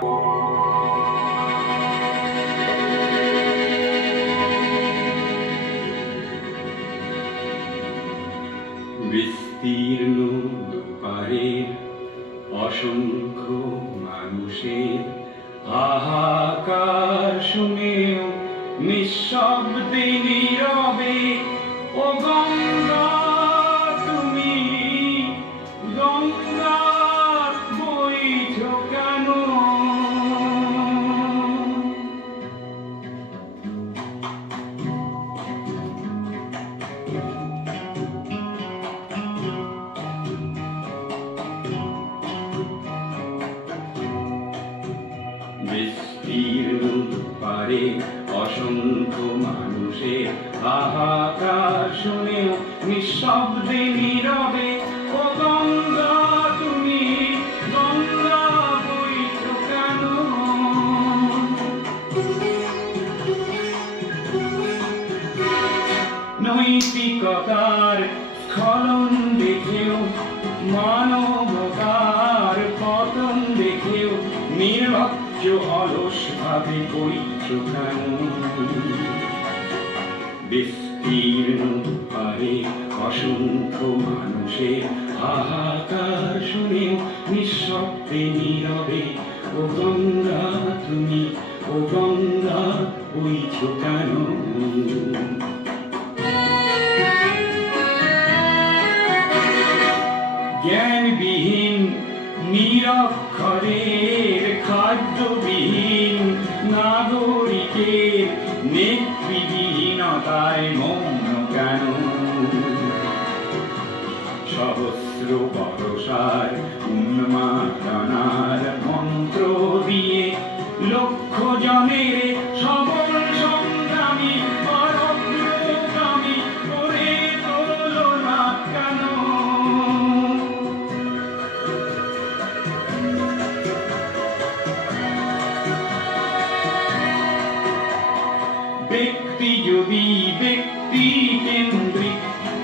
বিস্তীর্ণ পারের অসংখ্য মানুষের হাহাকার শুনেও নিঃশব্দে নীরবে ও গঙ্গা তুমি গঙ্গা বইছ কেন? বিস্তীর্ণ পারে অসংখ্য মানুষের হাহাকার শুনেও নিঃশব্দে নীরবে ও গঙ্গা তুমি গঙ্গা বইছ কেন? নৈতিকতার স্খলন দেখেও মানবতার পতন দেখেও নির্লজ্জ অলস ভাবে বইছ কেন? বিস্তীর্ণ পারে অসংখ্য মানুষের হাহাকার শুনেও নিঃশব্দে নীরবে ও গঙ্গা তুমি ও গঙ্গা বইছ কেন? জ্ঞানবিহীন নিরক্ষরের খাদ্যবিহীন নাগরিকের নেতৃবিহীনতায় মৌন কেন? সহস্র বরষার উন্মাদনার মন্ত্র দিয়ে লক্ষ জনের সবল সংগ্রামী অগ্রগামী করে তোলো না কেন? ব্যক্তি যদি ব্যক্তি কেন্দ্রিক,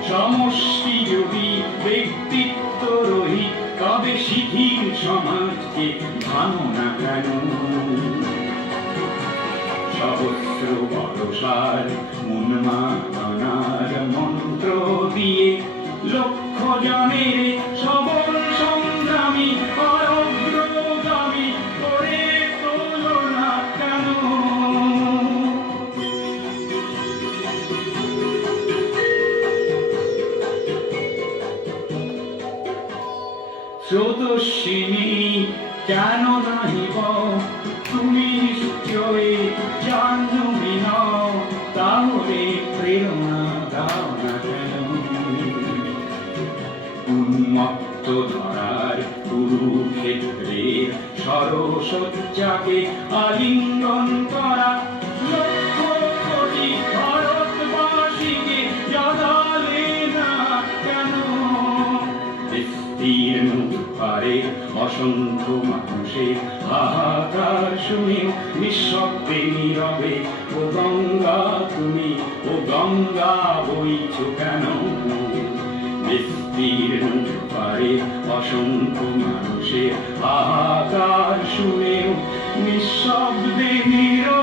সমষ্টি যদি ব্যক্তিত্ব রহিত, তবে শিথিল সমাজকে ভানো না কেন? সহস্র বরষার উন্মাদনার মন্ত্র দিয়ে লক্ষ জনের সবল সংগ্রামী অগ্রগামী করে তোলো না কেন? স্রোতস্বিনী কেন নাহিব তুমি নিশ্চয় জাহ্নবী নও, তাহলে প্রেরণা দাও না কেন? উন্মত্ত ধরার কুরুক্ষেত্রের সরসজ্জাকে আলিঙ্গন করা লক্ষ কোটি ভারতবাসীকে জাগালে না কেন? বিস্তীর্ণ পারে অসংখ্য মানুষের হাহাকার শুনেও নিঃশব্দে নীরবে ও গঙ্গা তুমি ও গঙ্গা বইছ কেন? বিস্তীর্ণ পারে অসংখ্য মানুষের হাহাকার শুনেও নিঃশব্দে নীরবে